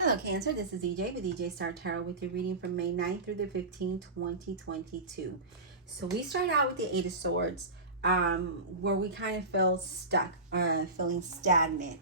Hello Cancer, this is EJ with EJ Star Tarot with your reading from May 9th through the 15th, 2022. So we start out with the Eight of Swords, where we kind of feel stuck, feeling stagnant,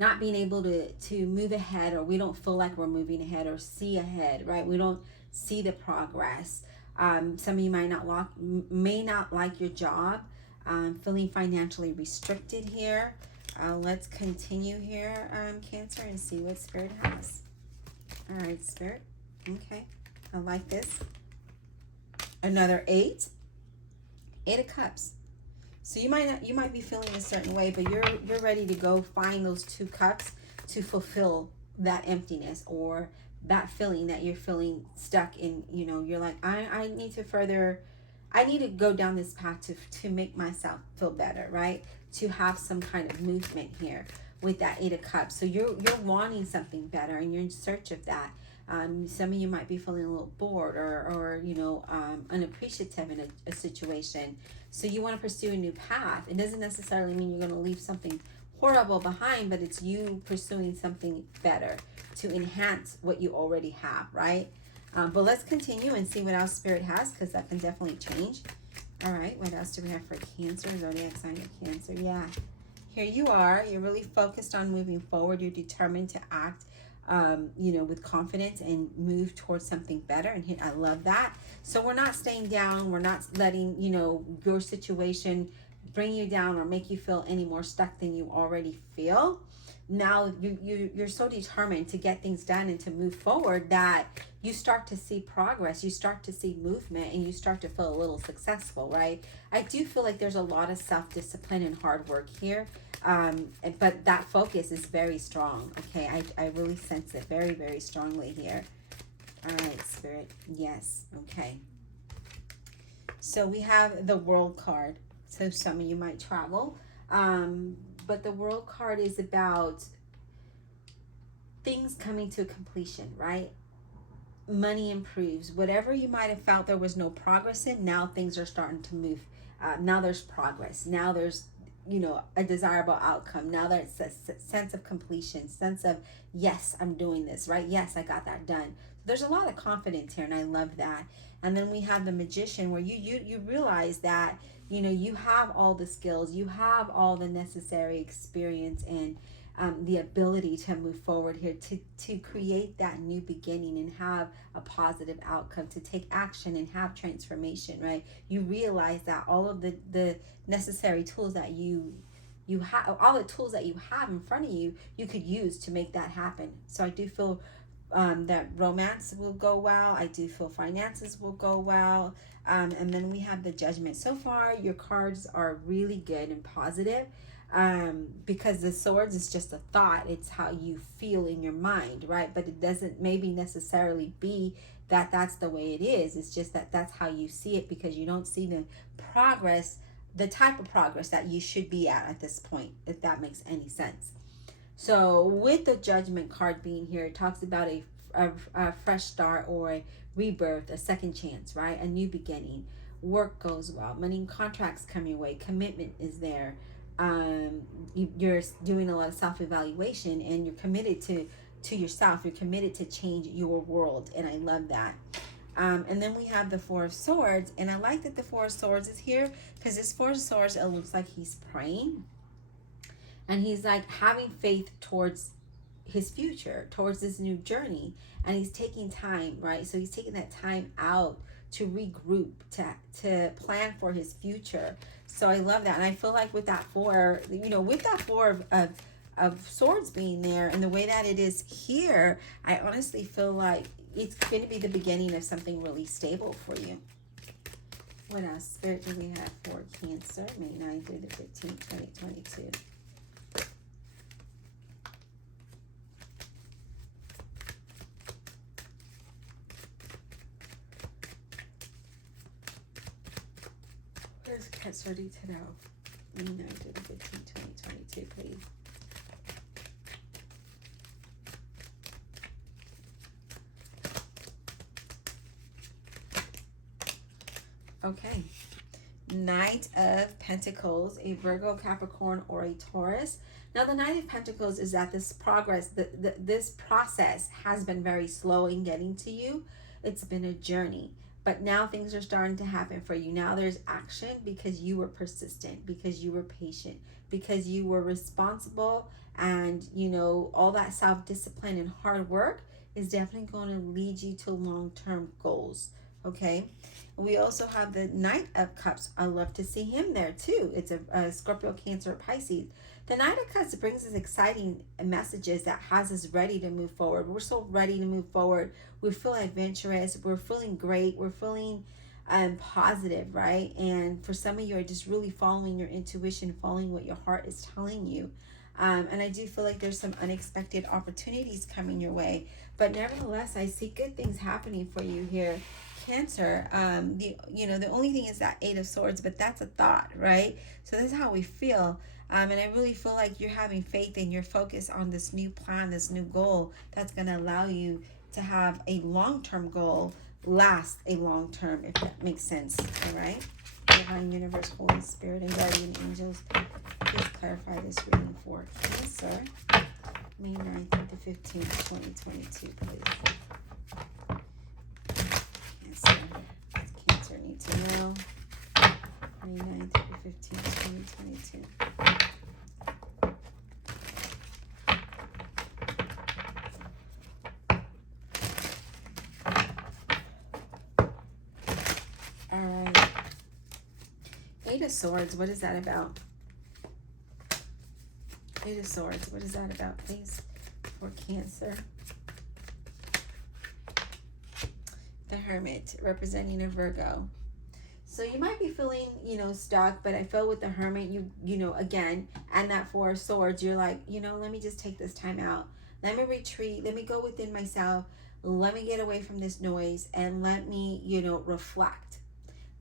not being able to move ahead, or we don't feel like we're moving ahead or see ahead, right? We don't see the progress. Some of you may not like your job, feeling financially restricted here. Let's continue here, Cancer, and see what Spirit has. All right, Spirit. Okay, I like this. Another eight. Eight of Cups. So you might be feeling a certain way, but you're ready to go find those two cups to fulfill that emptiness or that feeling that you're feeling stuck in. You know, you're like, I need to further, I need to go down this path to make myself feel better, right? To have some kind of movement here with that Eight of Cups. So you're wanting something better and you're in search of that. Some of you might be feeling a little bored or unappreciative in a situation. So you want to pursue a new path. It doesn't necessarily mean you're going to leave something horrible behind, but it's you pursuing something better to enhance what you already have, right? But let's continue and see what else Spirit has, because that can definitely change. All right, what else do we have for Cancer? Zodiac sign of Cancer. Yeah, here you are. You're really focused on moving forward. You're determined to act, with confidence and move towards something better. And here, I love that. So we're not staying down. We're not letting, your situation bring you down or make you feel any more stuck than you already feel. Now you're so determined to get things done and to move forward that you start to see progress, you start to see movement, and you start to feel a little successful, right? I do feel like there's a lot of self-discipline and hard work here, but that focus is very strong, okay? I really sense it very, very strongly here. All right, Spirit. Yes, okay. So we have the World card. So some of you might travel. But the World card is about things coming to completion, right? Money improves. Whatever you might have felt there was no progress in, now things are starting to move. Now there's progress. Now there's, a desirable outcome. Now there's a sense of completion, sense of, yes, I'm doing this, right? Yes, I got that done. There's a lot of confidence here, and I love that. And then we have the Magician, where you realize that, you have all the skills, you have all the necessary experience and the ability to move forward here, to create that new beginning and have a positive outcome, to take action and have transformation, right? You realize that all of the necessary tools that you have, all the tools that you have in front of you, you could use to make that happen. So I do feel that romance will go well. I do feel finances will go well. And then we have the Judgment. So far, your cards are really good and positive, because the Swords is just a thought. It's how you feel in your mind, right? But it doesn't maybe necessarily be that that's the way it is. It's just that that's how you see it, because you don't see the progress, the type of progress that you should be at this point, if that makes any sense. So with the Judgment card being here, it talks about a fresh start or a rebirth, a second chance, right? A new beginning. Work goes well. Money and contracts come your way. Commitment is there. You're doing a lot of self-evaluation, and you're committed to yourself. You're committed to change your world, and I love that. And then we have the Four of Swords, and I like that the Four of Swords is here, because this Four of Swords, it looks like he's praying. And he's like having faith towards his future, towards this new journey. And he's taking time, right? So he's taking that time out to regroup, to plan for his future. So I love that. And I feel like with that four, with that four of swords being there and the way that it is here, I honestly feel like it's going to be the beginning of something really stable for you. What else, Spirit, do we have for Cancer, May 9th through the 15th, 2022? Where's Cancer to know? May 9th through the 15th, 2022, please. Okay. Knight of Pentacles, a Virgo, Capricorn, or a Taurus. Now, the Knight of Pentacles is that this progress, this process has been very slow in getting to you. It's been a journey. But now things are starting to happen for you. Now there's action because you were persistent, because you were patient, because you were responsible, and you know, all that self-discipline and hard work is definitely going to lead you to long-term goals. Okay. We also have the Knight of Cups. I love to see him there too. It's a Scorpio, Cancer, Pisces. The Knight of Cups brings us exciting messages that has us ready to move forward. We're so ready to move forward. We feel adventurous. We're feeling great. We're feeling positive, right? And for some of you are just really following your intuition, following what your heart is telling you. And I do feel like there's some unexpected opportunities coming your way. But nevertheless, I see good things happening for you here, Cancer. The only thing is that Eight of Swords, but that's a thought, right? So this is how we feel. And I really feel like you're having faith and you're focused on this new plan, this new goal that's going to allow you to have a long-term goal last a long term, if that makes sense. All right. Divine Universe, Holy Spirit, and Guardian Angels, please clarify this reading for Cancer, May 9th through the 15th, 2022, please. Cancer. Cancer needs to know. May 9th through the 15th, 2022. All right. Eight of Swords, what is that about? Eight of Swords, what is that about, please, for Cancer? The Hermit, representing a Virgo. So you might be feeling, stuck, but I feel with the Hermit, again, and that Four of Swords, you're like, let me just take this time out. Let me retreat. Let me go within myself. Let me get away from this noise and let me, reflect.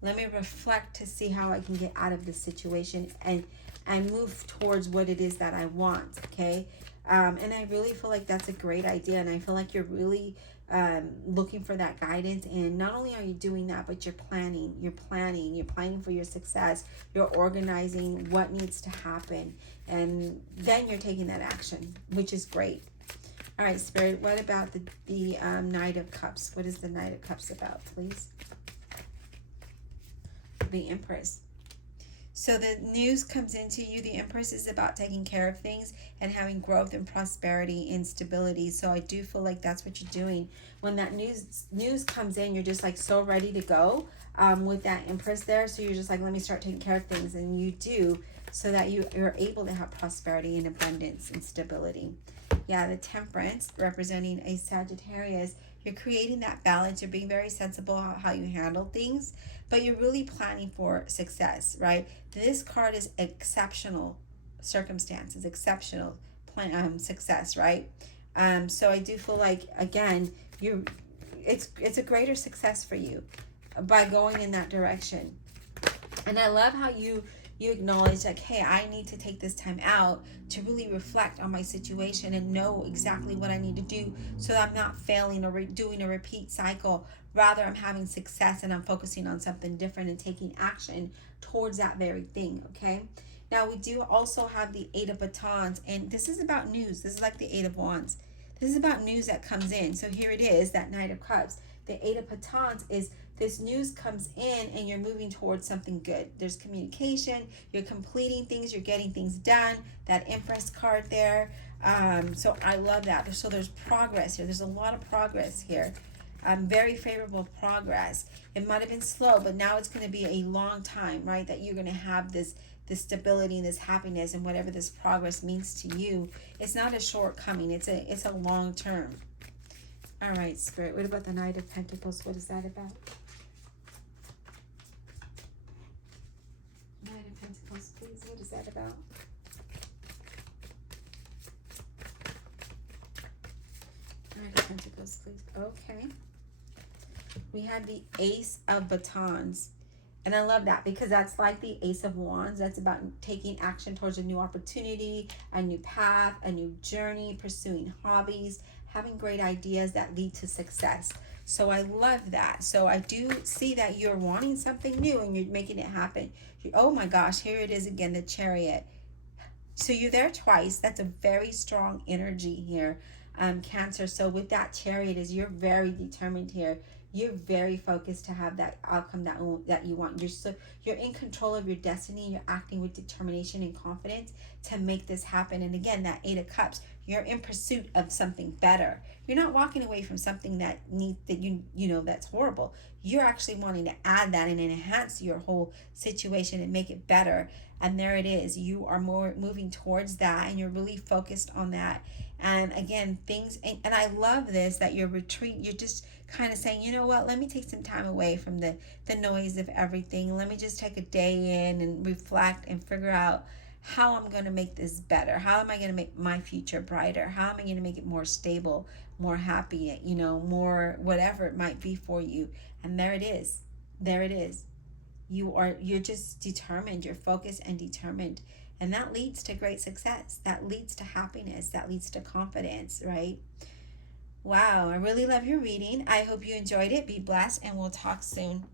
Let me reflect to see how I can get out of this situation and move towards what it is that I want, okay? And I really feel like that's a great idea, and I feel like you're really looking for that guidance. And not only are you doing that, but you're planning for your success. You're organizing what needs to happen, and then you're taking that action, which is great. All right, Spirit, what about the Knight of Cups? What is the Knight of Cups about, please? The Empress. So the news comes into you. The Empress is about taking care of things and having growth and prosperity and stability. So I do feel like that's what you're doing. When that news comes in, you're just like so ready to go with that Empress there. So you're just like, let me start taking care of things. And you do, so that you're able to have prosperity and abundance and stability. Yeah, the Temperance, representing a Sagittarius. You're creating that balance. You're being very sensible about how you handle things, but you're really planning for success, right? This card is exceptional circumstances, exceptional success, right? So I do feel like, again, it's a greater success for you by going in that direction. And I love how you acknowledge, like, hey, I need to take this time out to really reflect on my situation and know exactly what I need to do so that I'm not failing or doing a repeat cycle. Rather, I'm having success and I'm focusing on something different and taking action towards that very thing, okay? Now, we do also have the Eight of Batons, and this is about news. This is like the Eight of Wands. This is about news that comes in. So here it is, that Knight of Cups. The Eight of Batons is this news comes in and you're moving towards something good. There's communication, you're completing things, you're getting things done. That Empress card there. So I love that. So there's progress here. There's a lot of progress here. Very favorable progress. It might have been slow, but now it's going to be a long time, right? That you're going to have this stability and this happiness, and whatever this progress means to you. It's not a shortcoming. It's a long term. All right, Spirit. What about the Knight of Pentacles? What is that about? Knight of Pentacles, please. What is that about? Knight of Pentacles, please. Okay. We have the Ace of Batons. And I love that because that's like the Ace of Wands. That's about taking action towards a new opportunity, a new path, a new journey, pursuing hobbies, having great ideas that lead to success. So I love that. So I do see that you're wanting something new and you're making it happen. Oh my gosh, here it is again, the Chariot. So you're there twice. That's a very strong energy here, Cancer. So with that Chariot is you're very determined here. You're very focused to have that outcome that you want. You're in control of your destiny. You're acting with determination and confidence to make this happen. And again, that Eight of Cups, you're in pursuit of something better. You're not walking away from something that that's horrible. You're actually wanting to add that and enhance your whole situation and make it better. And there it is. You are more moving towards that, and you're really focused on that. And again, and I love this, that you're just kind of saying, you know what, let me take some time away from the noise of everything. Let me just take a day in and reflect and figure out how I'm going to make this better. How am I going to make my future brighter? How am I going to make it more stable, more happy, more whatever it might be for you. And there it is. There it is. You're just determined. You're focused and determined. And that leads to great success. That leads to happiness. That leads to confidence, right? Wow, I really love your reading. I hope you enjoyed it. Be blessed, and we'll talk soon.